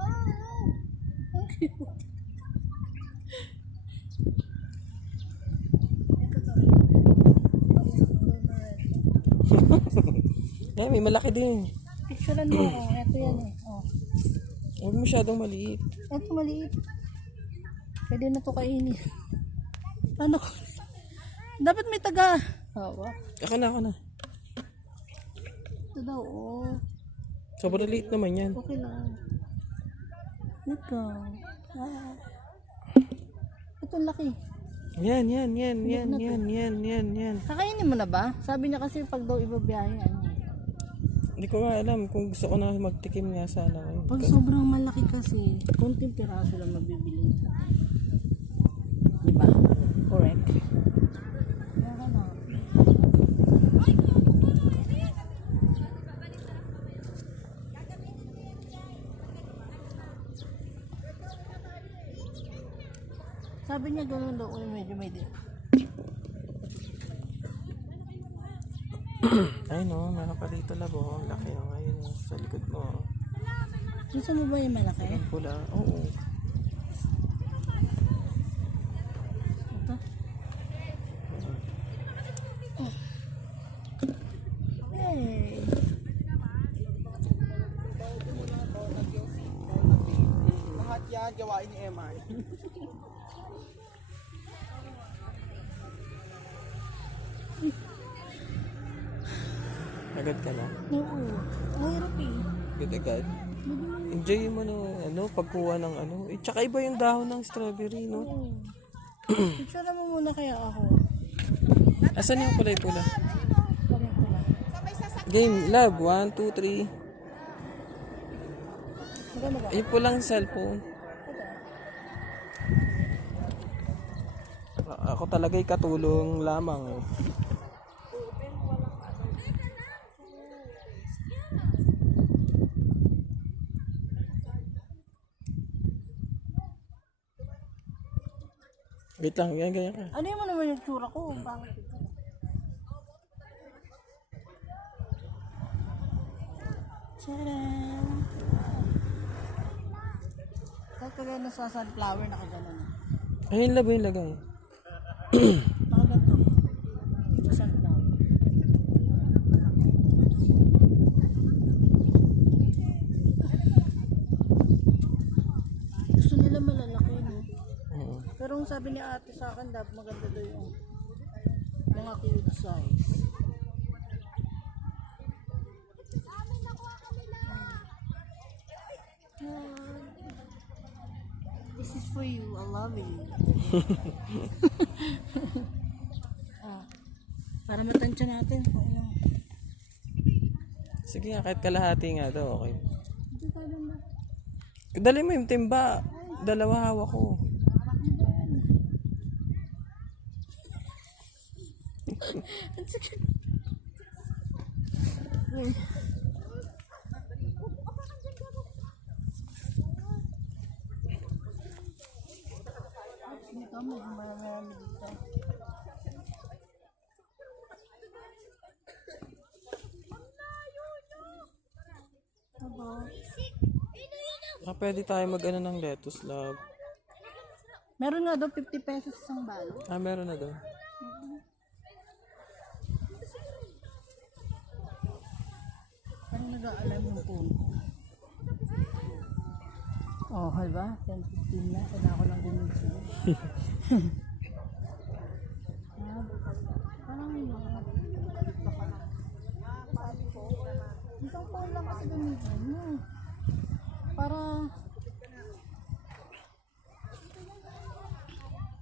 Ay, may malaki din. Picturean mo. Ito yan eh. Oh. Huwag masyadong maliit. Ito maliit. Pwede na to kainin. Ano ko? Dapat may taga. Oo. Ako na, ako na. Ito daw, oh. Sobrang liit naman yan. Okay lang. Ito. Ah. Ito laki. Yan, yan, yan, yan, yan, yan, yan, yan. Kakainin mo na ba? Sabi niya kasi pag daw ibabiyahe, ano eh. Hindi ko nga alam kung gusto ko na magtikim nga sana. Pag sobrang malaki kasi, konting piraso lang mabibili. Di ba? Correct. Kaya ka na. Sabi niya gano'n daw, uy, medyo may di. Ay no, meron pa dito labo. Ang laki oh. Ayun oh, sa likod mo. oh. Gusto mo ba yung malaki? Ang pula. Oo. Ito? Hey. Lahat yan, gawain ni Emma. Agad ka na. Oo. Ang hirap eh. Agad agad. Enjoy mo no, ano, pagkuha ng ano. Eh, tsaka iba yung dahon ng strawberry, no? Oo. Picture mo muna kaya ako. Asan yung kulay pula? Ko lang. Game, love. One, two, three. Maganda ba? Yung pulang cellphone. Ako talaga'y katulong lamang. Wait lang, ganyan, ganyan ka. Ano mo naman yung tsura ko? Bakit ito? Tcharam! Kaya nasa sunflower nakaganon? Ayun labo yung lagay. Nakaganto. Sa sunflower. Gusto nila malalaki, no? Oo. Pero ang sabi ni ate sa akin, dapat maganda daw yung mga cute size. This is for you. I love you. ah, para matansya natin. Ano? Sige nga, kahit kalahati nga daw, okay. Dali mo yung timba. Dalawa hawak ko. Ang sakit. Dito, may marami dito. Ah, pwede tayo mag ano ng lettuce, love. Meron nga daw 50 pesos isang balo. Ah, meron na daw. Parang nag-aalam yung phone ko. Oh, halba? 10.15 na. Kailangan ko lang gumising. Ah, Parang yun. Isang phone lang kasi gamitin mo.